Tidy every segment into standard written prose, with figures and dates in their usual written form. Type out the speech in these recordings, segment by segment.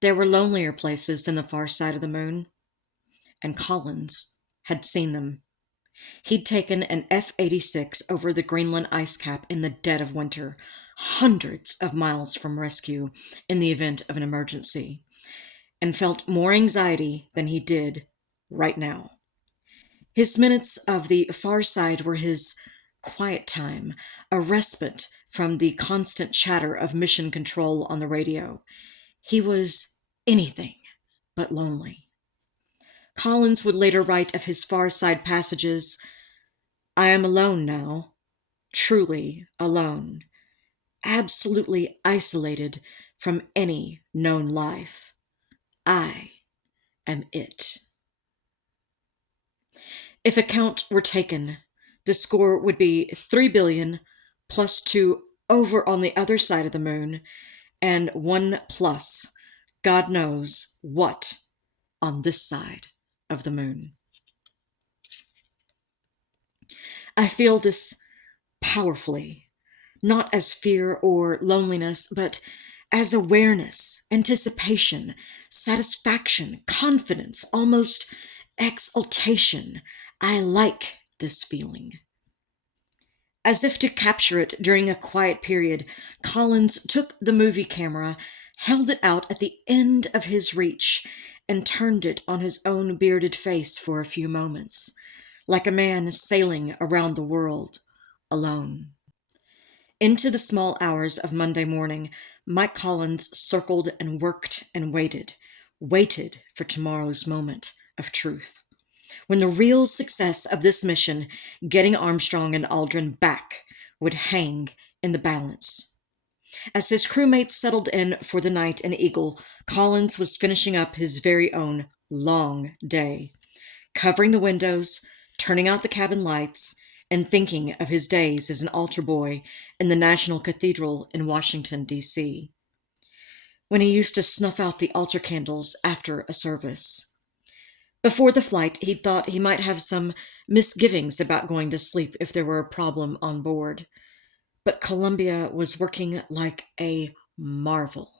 There were lonelier places than the far side of the moon, and Collins had seen them. He'd taken an F-86 over the Greenland ice cap in the dead of winter, hundreds of miles from rescue in the event of an emergency, and felt more anxiety than he did right now. His minutes of the far side were his quiet time, a respite from the constant chatter of mission control on the radio. He was anything but lonely. Collins would later write of his far side passages, "I am alone now, truly alone, absolutely isolated from any known life. I am it." If a count were taken, the score would be 3 billion plus 2 over on the other side of the moon, and 1 plus God knows what on this side of the moon. I feel this powerfully, not as fear or loneliness, but as awareness, anticipation, satisfaction, confidence, almost exultation. I like this feeling. As if to capture it during a quiet period, Collins took the movie camera, held it out at the end of his reach, and turned it on his own bearded face for a few moments, like a man sailing around the world, alone. Into the small hours of Monday morning, Mike Collins circled and worked and waited for tomorrow's moment of truth, when the real success of this mission, getting Armstrong and Aldrin back, would hang in the balance. As his crewmates settled in for the night in Eagle, Collins was finishing up his very own long day, covering the windows, turning out the cabin lights, and thinking of his days as an altar boy in the National Cathedral in Washington, D.C., when he used to snuff out the altar candles after a service. Before the flight, he thought he might have some misgivings about going to sleep if there were a problem on board. But Columbia was working like a marvel,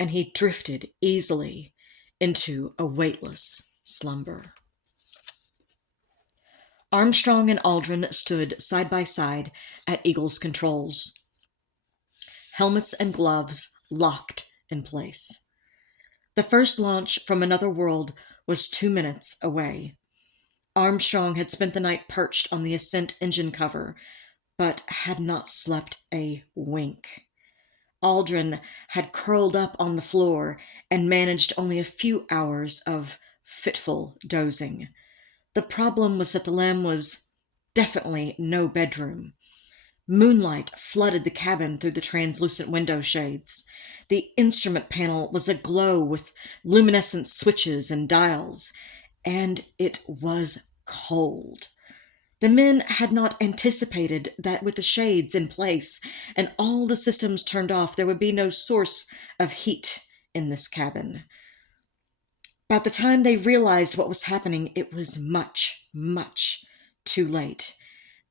and he drifted easily into a weightless slumber. Armstrong and Aldrin stood side by side at Eagle's controls, helmets and gloves locked in place. The first launch from another world was 2 minutes away. Armstrong had spent the night perched on the Ascent engine cover, but had not slept a wink. Aldrin had curled up on the floor and managed only a few hours of fitful dozing. The problem was that the LEM was definitely no bedroom. Moonlight flooded the cabin through the translucent window shades. The instrument panel was aglow with luminescent switches and dials, and it was cold. The men had not anticipated that with the shades in place and all the systems turned off, there would be no source of heat in this cabin. By the time they realized what was happening, it was much, much too late.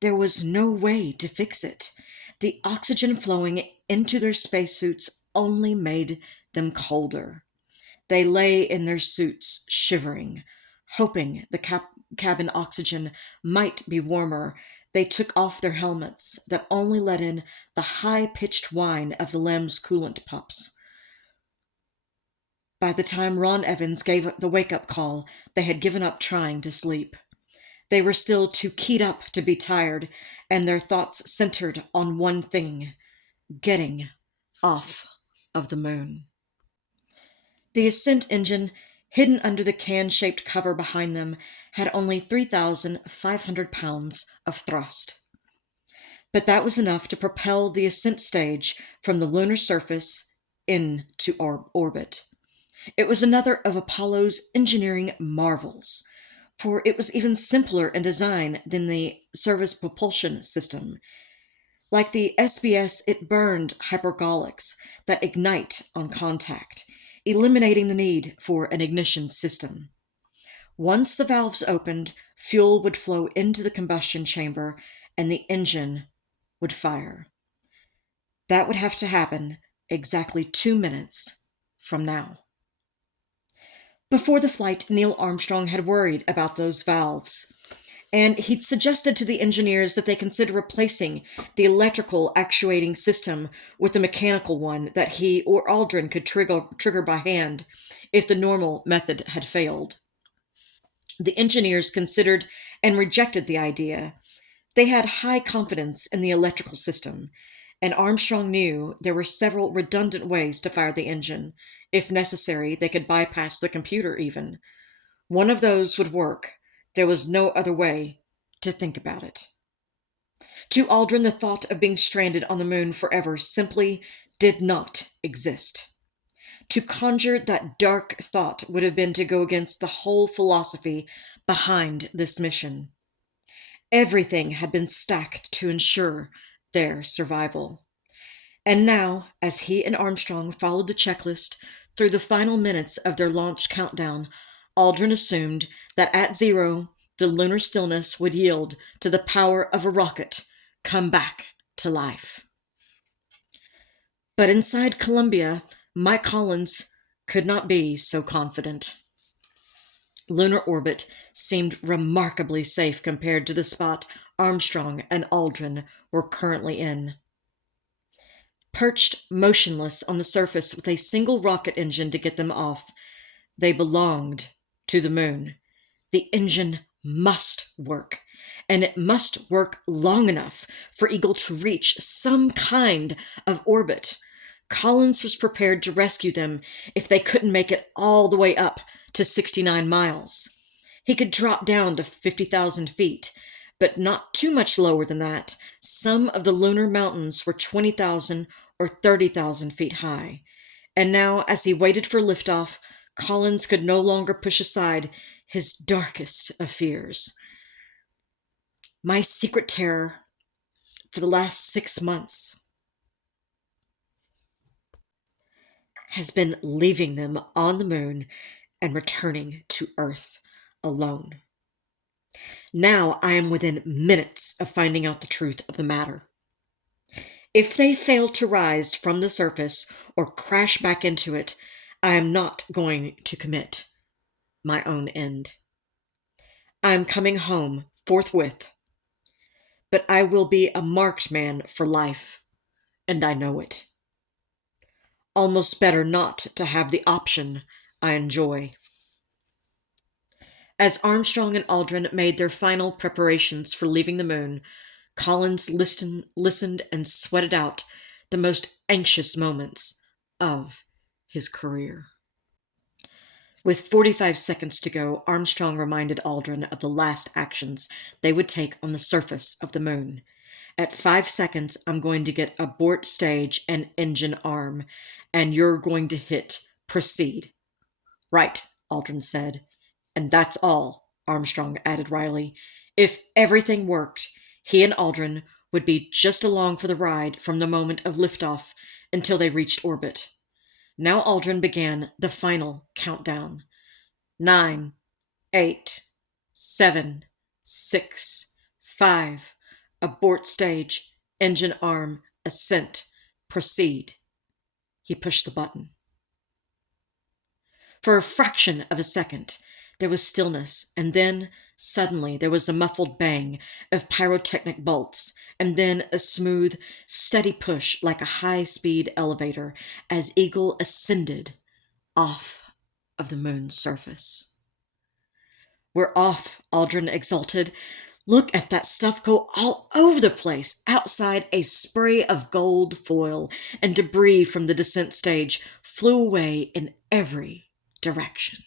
There was no way to fix it. The oxygen flowing into their spacesuits only made them colder. They lay in their suits, shivering, hoping the cabin oxygen might be warmer. They took off their helmets that only let in the high-pitched whine of the LEM's coolant pumps. By the time Ron Evans gave the wake-up call, they had given up trying to sleep. They were still too keyed up to be tired, and their thoughts centered on one thing: getting off of the moon. The Ascent engine, hidden under the can-shaped cover behind them, had only 3,500 pounds of thrust. But that was enough to propel the Ascent stage from the lunar surface into orbit. It was another of Apollo's engineering marvels, for it was even simpler in design than the service propulsion system. Like the SBS, it burned hypergolics that ignite on contact, eliminating the need for an ignition system. Once the valves opened, fuel would flow into the combustion chamber and the engine would fire. That would have to happen exactly 2 minutes from now. Before the flight, Neil Armstrong had worried about those valves, and he'd suggested to the engineers that they consider replacing the electrical actuating system with a mechanical one that he or Aldrin could trigger by hand if the normal method had failed. The engineers considered and rejected the idea. They had high confidence in the electrical system, and Armstrong knew there were several redundant ways to fire the engine. If necessary, they could bypass the computer even. One of those would work. There was no other way to think about it. To Aldrin, the thought of being stranded on the moon forever simply did not exist. To conjure that dark thought would have been to go against the whole philosophy behind this mission. Everything had been stacked to ensure their survival. And now, as he and Armstrong followed the checklist through the final minutes of their launch countdown, Aldrin assumed that at 0, the lunar stillness would yield to the power of a rocket come back to life. But inside Columbia, Mike Collins could not be so confident. Lunar orbit seemed remarkably safe compared to the spot Armstrong and Aldrin were currently in. Perched motionless on the surface with a single rocket engine to get them off, they belonged to the moon. The engine must work, and it must work long enough for Eagle to reach some kind of orbit. Collins was prepared to rescue them if they couldn't make it all the way up to 69 miles. He could drop down to 50,000 feet, but not too much lower than that. Some of the lunar mountains were 20,000 or 30,000 feet high. And now, as he waited for liftoff, Collins could no longer push aside his darkest of fears. My secret terror for the last 6 months has been leaving them on the moon and returning to Earth alone. Now I am within minutes of finding out the truth of the matter. If they fail to rise from the surface or crash back into it, I am not going to commit my own end. I am coming home forthwith, but I will be a marked man for life, and I know it. Almost better not to have the option I enjoy. As Armstrong and Aldrin made their final preparations for leaving the moon, Collins listened and sweated out the most anxious moments of his career. With 45 seconds to go, Armstrong reminded Aldrin of the last actions they would take on the surface of the moon. At 5 seconds, I'm going to get abort stage and engine arm, and you're going to hit proceed. Right, Aldrin said. And that's all, Armstrong added wryly. If everything worked, he and Aldrin would be just along for the ride from the moment of liftoff until they reached orbit. Now Aldrin began the final countdown. 9, 8, 7, 6, 5, abort stage, engine arm, ascent, proceed. He pushed the button. For a fraction of a second, there was stillness, and then, suddenly, there was a muffled bang of pyrotechnic bolts, and then a smooth, steady push like a high-speed elevator as Eagle ascended off of the moon's surface. We're off, Aldrin exulted. Look at that stuff go all over the place. Outside, a spray of gold foil and debris from the descent stage flew away in every direction.